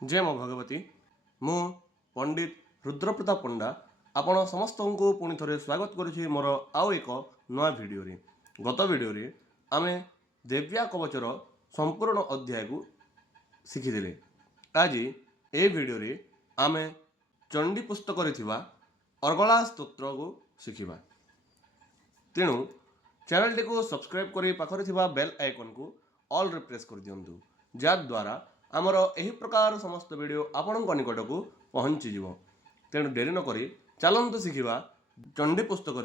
जय माँ भगवती मु पंडित रुद्रप्रताप पंडा आपण समस्त को पुणी थे स्वागत करुच्ची मोर आउ एक नया भिडियो गत भिडियो आम देव्या कवचर संपूर्ण अध्याय को शिखिले आज ये भिडियो आम चंडी पुस्तक अर्गला स्तोत्र को शिखा तेणु चैनल टी को सब्सक्राइब कर पाखे बेल आइकन को ऑल रे प्रेस कर दिंतु जद्वारा आमर यही प्रकार समस्त वीडियो आपण निकट को पहुँची तेणु डेरी नक चलतु शिखा चंडी पुस्तक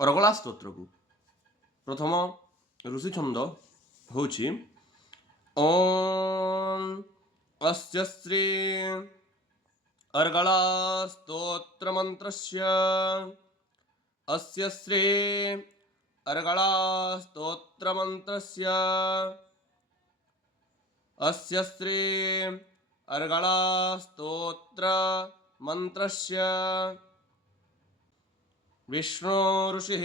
अर्गला स्तोत्र को। प्रथम ऋषि छंद होछि ओम अस्य श्री अर्गला स्तोत्र मंत्रस्य अस्य श्री अर्गला स्तोत्र मंत्रस्य अस्य श्री अर्गला स्तोत्र मंत्रस्य विष्णु ऋषिः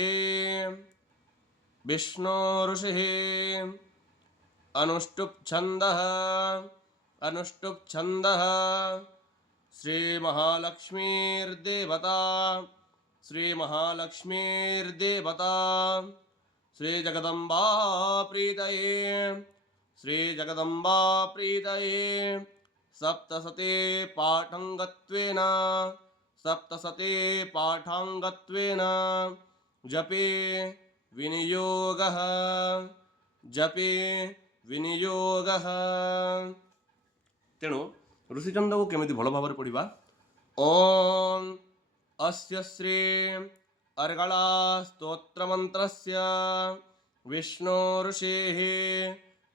अनुष्टुप् छन्दः श्री महालक्ष्मीर्देवता श्री जगदम्बा प्रीतये सप्तशते पाठांगत्वेन जपे विनियोगः। तेणु ऋषिचंद को केमिति भल भाव पढ़ा ओम अस्य श्री अर्गला स्तोत्र मंत्रस्य विष्णु ऋषिः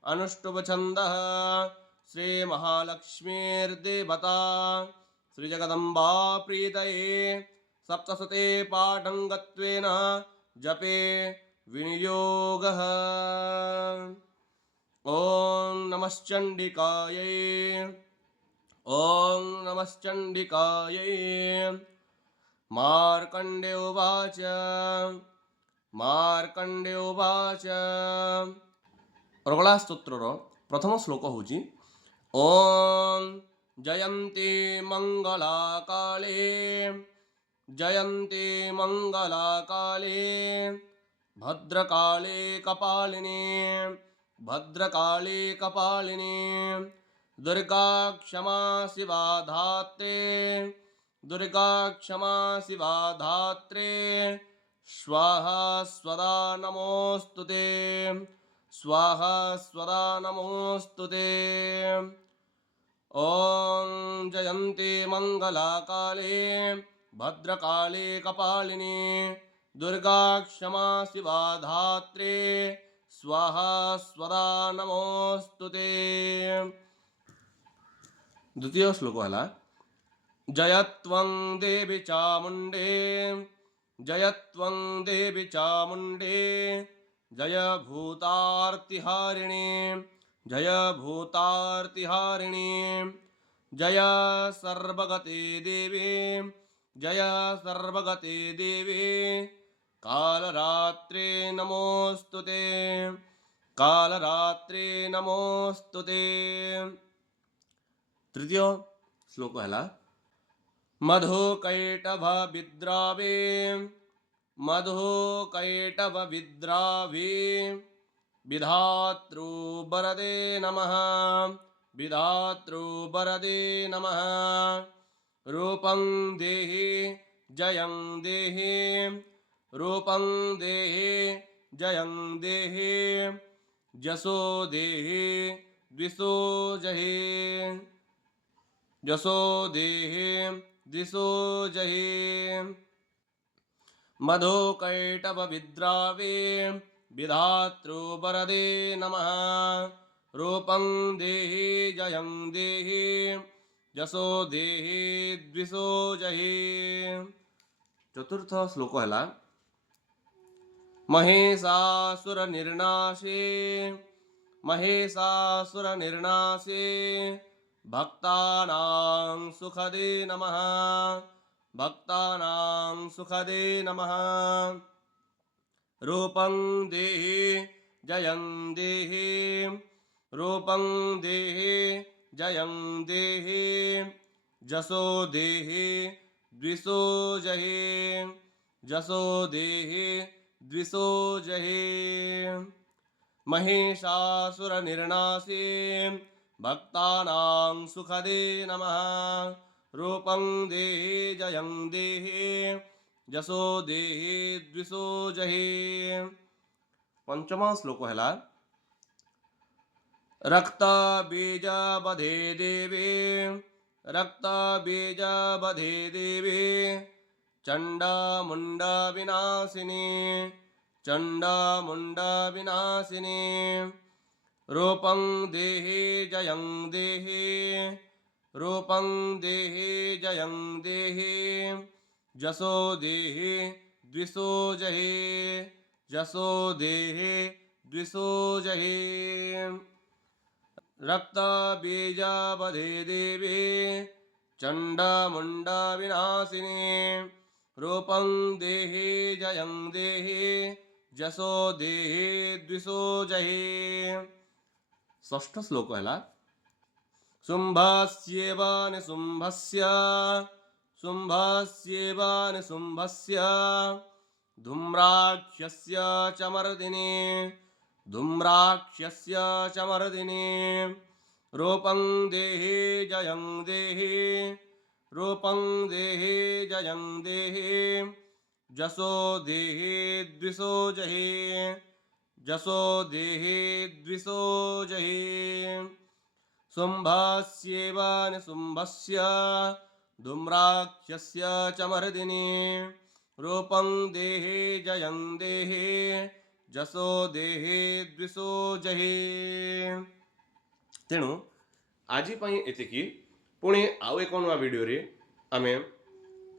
अनुष्टुप छन्दः श्री महालक्ष्मीर्देवता श्री जगदम्बा प्रीतये सप्तशते पाठंगत्वेन जपे विनियोगः। ओम नमश्चंडिकायै मार्कंडेय उवाच अर्गला स्तोत्रर प्रथम श्लोक होछि ओम जयन्ती मंगलाकाले भद्रकाले कपालिनी दुर्गा क्षमा शिवा धात्रे स्वाहा स्वदा नमोस्तुते। ओम जयन्ती मंगलाकाले भद्रकाले कपालिनी दुर्गा क्षमा शिवा धात्रे स्वाहा स्वदा नमोस्तुते। द्वितीय श्लोक है जयत्वं देवी चामुण्डे जय भूतार्तिहारिणी जय सर्वगते देवी कालरात्रे नमोस्तुते। तृतीय श्लोक है मधुकैटभविद्रावे विधातृवरदे नमः रूपं देहि जयं देहि जसो देहि द्विषो जहि मधुकैटभविद्रावे विधातृवरदे नमः रूपं देहि जयं देहि जसो देहि द्विषो जहि। चतुर्थ श्लोक है महेशासुरनिर्नाशे भक्तानां सुखदे नमः रूपं देहि जयं देहि जयं देहि जसो देहि द्विषो जहि जसो देहि द्विषो जहि महिषासुरनिर्नाशे भक्तानां सुखदे नमः रूपं देहि जयं देहि जसो देहि द्विषो जहि पंचम श्लोक है रक्तबीजवधे देवी रक्तबीजवधे देवी चण्डमुण्डविनाशिनी चण्डमुण्डविनाशिनी रूपं देहि जयं देहि रूपं देहि जयं देहि जसो देहि द्विषो जहि जसो देहि द्विषो जहि रक्तबीजवधे देवी चण्डमुण्डविनाशिनी रूपं देहि जयं देहि जसो देहि द्विषो जहि षष्ठ श्लोक है शुम्भस्येव निशुम्भस्य शुम्भस्येव निशुम्भस्य धूम्राक्षस्य च मर्दिनी धूम्राक्षस्य च मर्दिनी रूपं देहि जयं देहि रूपं देहि जयं देहि जसो देहि द्विषो जहि जसो देहि द्विषो जहि शुम्भस्येव निशुम्भस्य धूम्राक्षस्य च मर्दिनी रूपं देहि जयं देहि जसो देहि द्विषो जहि तेणु आज एतिकी पुणी आउ एक नुआ भिडियो आम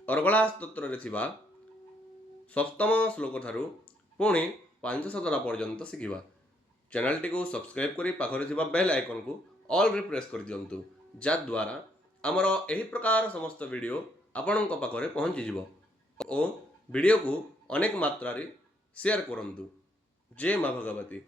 अर्गला स्तोत्र सप्तम श्लोक ठारू पुणी 500 पर्यंत शिखा चैनल टी को सब्सक्राइब कर पाखरे बेल आइकन को ऑल रे प्रेस कर दिंतु जद्वारा आमर एही प्रकार समस्त वीडियो आपण पाखरे पहुँची जीव और वीडियो को अनेक मात्रा शेयर करंतु। जय माँ भगवती।